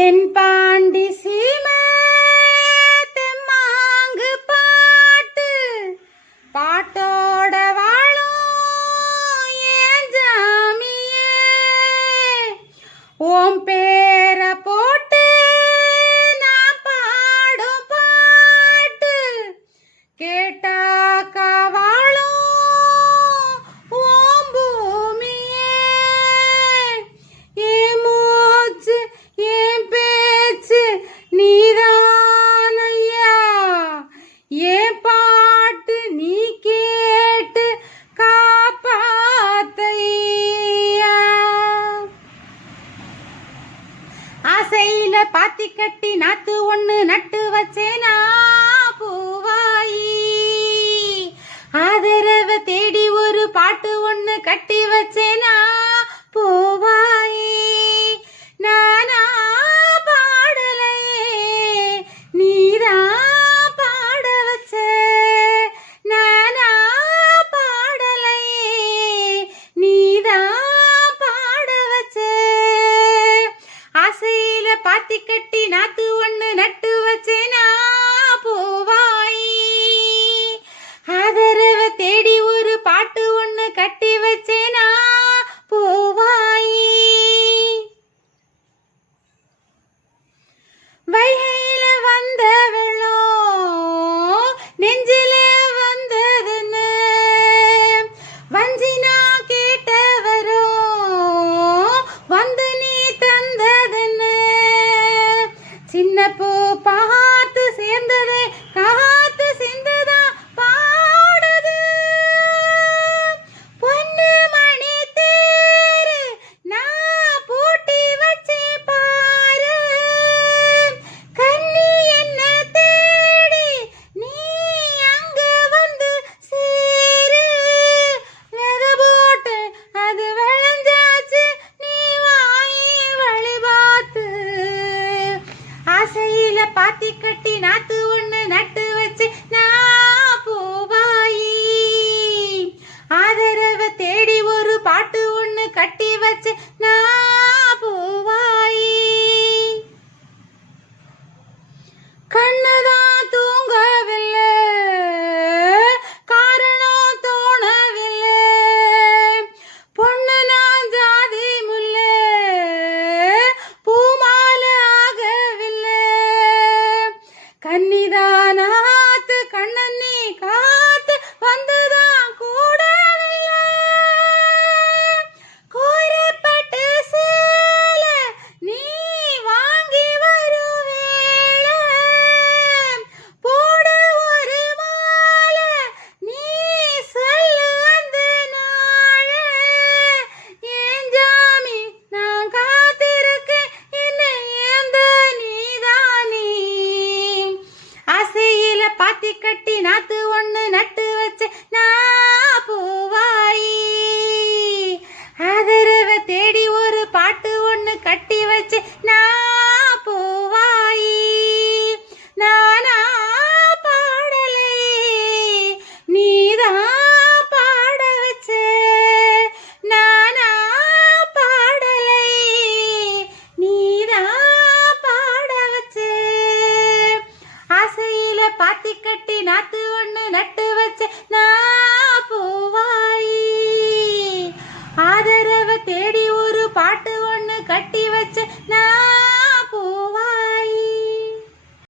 தென்பாண்டி சீமை தெம்மாங்கு பாட்டு பாட்டோட வாழும் ஏன் ஜாமியே ஓம் பேர போட்டு நான் பாடும் பாட்டு கேட்டாக்கா வாழும் ஓம் பூமியே ஏன் மூச்சு ஏன் பேச்சு நீதானையா ஏன் பாட்டு நீ கேட்டு காப்பாத்தையா ஆசையில பாத்தி கட்டி நாத்து ஒண்ணு நட்டு வச்சேனா பூவாயி ஆதரவ தேடி ஒரு பாட்டு ஒண்ணு கட்டி வச்சேனா பூவாயி நானா பாடலையே நீதான் பாட வச்ச நானா பாடலையே நீதான் பாட வச்ச ஆசையில பாத்தி கட்டி நாத்து ஒண்ணு நட்டு வச்சேனா பூவாயி ஆதரவ தேடி ஒரு பாட்டு ஒண்ணு கட்டி வச்சேனா பூவாயி வைகையில வந்த வெள்ளம் நெஞ்சில வந்ததுன்னு வஞ்சினா கேட்ட வரும் வந்து நீ தந்ததுன்னு சின்ன பூ பார்த்து சேர்ந்ததே காத்து சிந்துதா பாடுது பொன்னு மணி தேரு நான் பூட்டி வச்சே பாரு கண்ணி என்ன தேடி நீ அங்க வந்து சேரு வித போட்டு அது விளைஞ்சாச்சு நீ வாங்கி வழி பார்த்து ஆசையில பாத்தி கட்டி நாத்து ஒண்ணு நட்டு